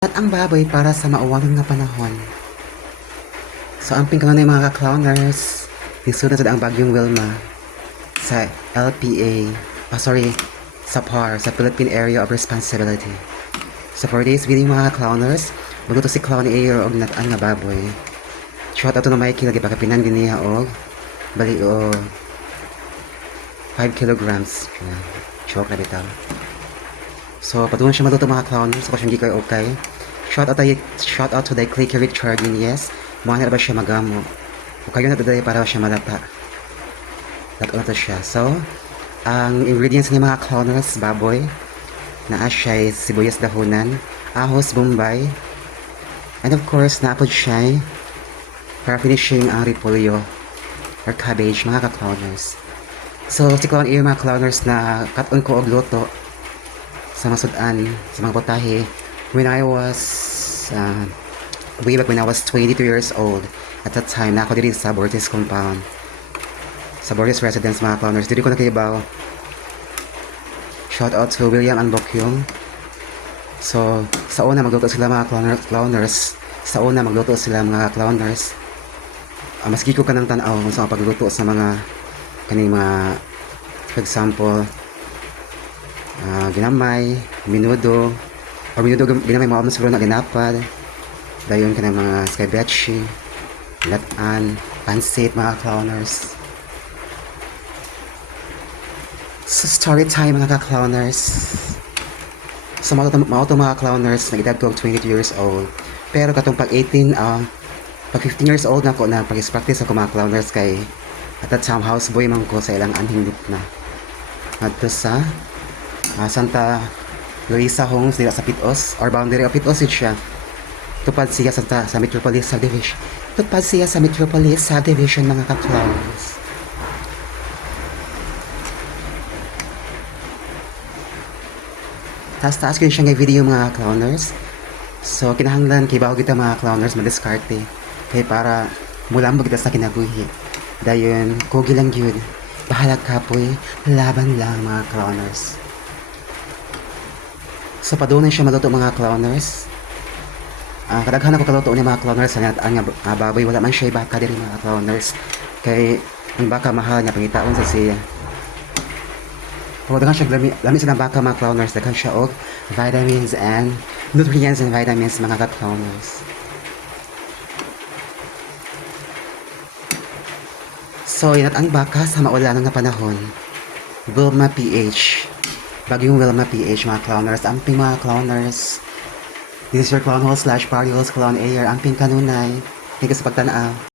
At ang baboy para sa mauwagang nga panahon. So ang pingkanganay mga ka-clowners, nisunod ang bagyong Wilma sa LPA, sa PAR, sa Philippine Area of Responsibility. So for this video mga ka-clowners, magluto si Clown Air og nataan nga baboy. Shot ato na may kilagi baka pinangin niya og bali o 5 kilograms. Choke na bitaw. So, patuloy siya matuto mga clowners. So, kung hindi kayo okay. Shout out to the Clicky Richard yes. Mga na ba siya magamo. O kayo na today para siya malata. Lato na to siya. So, ang ingredients ni mga clowners, baboy. Naa siya sibuyas dahunan, ahos bombay, and of course, naapod siya para finishing ang repolyo or cabbage, mga ka-clowners. So, si Clown Air mga clowners na katon ko og luto sa masudan, sa mga potahe when I was way back when I was 22 years old. At that time, na ako diri sa Borges compound, sa Borges residence mga clowners. Diri ko nakibaw. Shout out to William and Bokyong. So, sa una magluto sila mga clowners. Sa una magluto sila mga clowners. Mas giko ka ng tanaw kung sa pagluto sa mga kaning mga, for example, ginamay, minudo, or minudo ginamay mga siguro na ginapad, dayon ka ng mga skybechi, latan, pansit mga clowners. So story time mga ka-clowners. So mauto mga clowners, nag-edad ko 22 years old. Pero katong pag 18, pag 15 years old na ko na pag-practice ako mga clowners kay at that time houseboy man ko sa ilang anhing na. Adto sa Santa Luisa Homes nila sa Pitos or boundary of Pitos siya. Tupad siya sa Metropolis Subdivision. Tupad siya sa Metropolis Subdivision mga ka-clowns. Taas ko siya ng video mga clowners. So kinahanglan kay bago kita mga clowners madiskarte. Kay para mulambog kita sa kinabuhi. Dayon kogi lang yun. Bahala kapoy, laban lang mga clowners. So padunay siya maluto mga clowners. Kadaghan ako kaluto ni mga clowners sa nataan nga baboy, wala man siya baka diri mga clowners. Kay ang baka mahal niya pangitaon sa siya. Daghan siya lami sa baka mga clowners, daghan siya og vitamins and nutrients and vitamins mga clowners. So inat ang baka sa maulan nga panahon. Wilma PH. Bagyong Wilma PH mga clowners, amping mga clowners. This is your clown hall / party host Clown Air, amping kanunay. Hingga sa pagtanaw.